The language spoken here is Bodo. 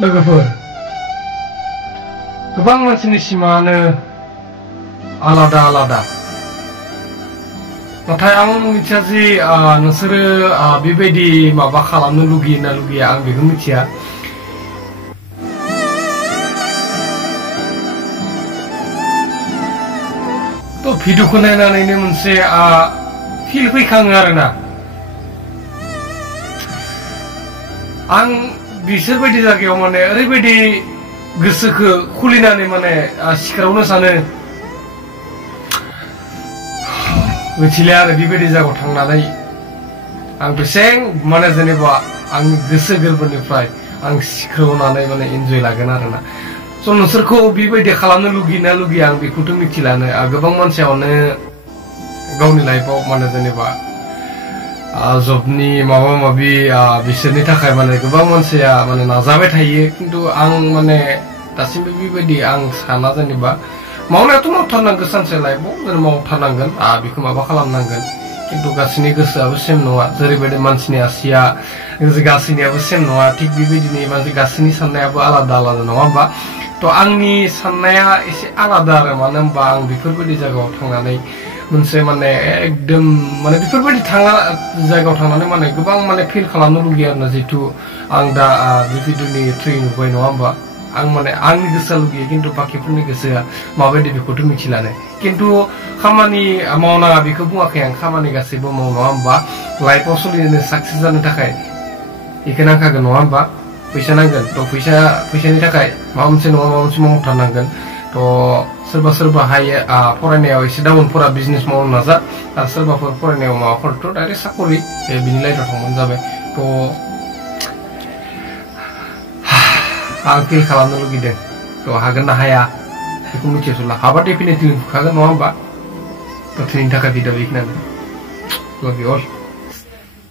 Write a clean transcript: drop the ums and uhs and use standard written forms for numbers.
लोगोफोर गोबां मानसिनि सिमाङानो आलादा आलादा नाथाय आं मिथिया जे नोंसोरो बेबायदि माबा खालामनो लुगैयो ना लुगैया आं बेखौ मिथिया तो भिडिअखौ नायनानैनो मोनसे फिल फैखाङो आरोना आं बिसोरबायदि जायगायाव माने ओरैबायदि गोसोखौ खुलिनानै माने सिखारावनो सानो मिथिला आरो बेबायदि जायगायाव थांनानै आं बेसें माने जेनेबा आंनि गोसो गोरबोनिफ्राय आं सिखारावनानै माने एन्जय लागोन आरोना स' नोंसोरखौ बेबायदि खालामनो लुगैना लुगैया आं बेखौथ' मिथिलानो गोबां मानसियानो गावनि लाइफआव माने जेनेबा जबनि माबा माबि बिसोरनि थाखाय माने गोबां मानसिया माने नाजाबाय थायो खिन्थु आं माने दासिमबो बेबायदि आं साना जेनेबा मावनायाथ' मावथारनांगोन सानसे लाइफआव जेनेबा मावथारनांगोन बेखौ माबा खालामनांगोन खिन्थु गासैनि गोसोआबो सेम नङा जेरैबायदि मानसिनि आसिया गासैनियाबो सेम नङा थिग बेबायदिनो मानसि गासैनि साननायाबो आलादा आलादा नङा होमबा तो आंनि साननाया एसे आलादा आरो मानो होनबा आं बेफोरबायदि जायगायाव थांनानै मोनसे माने एकदम माने बेफोरबायदि जायगायाव थांनानै माने गोबां माने फिल खालामनो लुगैयो आरोना जितु आं दा बे भिडिअनि थ्रुयै नुबाय नङा होमबा आं माने आंनि गोसोआ लुगैयो खिन्थु बाखिफोरनि गोसोआ माबायदि बेखौथ' मिथिलानो खिन्थु खामानि मावनाङा बेखौ बुङाखै आं खामानि गासैबो माव नङा होमबा लाइफआव सोलिनो साक्सेस जानो थाखाय बेखौ नांखागोन नङा होमबा फैसा नांगोन तो फैसानि थाखाय माबा मोनसे नङा माबा मोनसे मावथारनांगोन तो सोरबा सोरबा हायो फरायनायाव एसे डाउनफोरा बिजनेस मावनो नाजा आरो सोरबाफोर फरायनायाव माबाफोरथ' डाइरेक्ट साकरि बिनि लाइनाव थांबानो जाबाय तो आं फिल खालामनो लुगैदों तो हागोन ना हाया बेखौ मिथिथ'ला हाबा डेफिनेटलि नुखागोन नङा होमबा तो दिनैनि थाखाय भिडिअ बेखिनियानो लभ इउ अल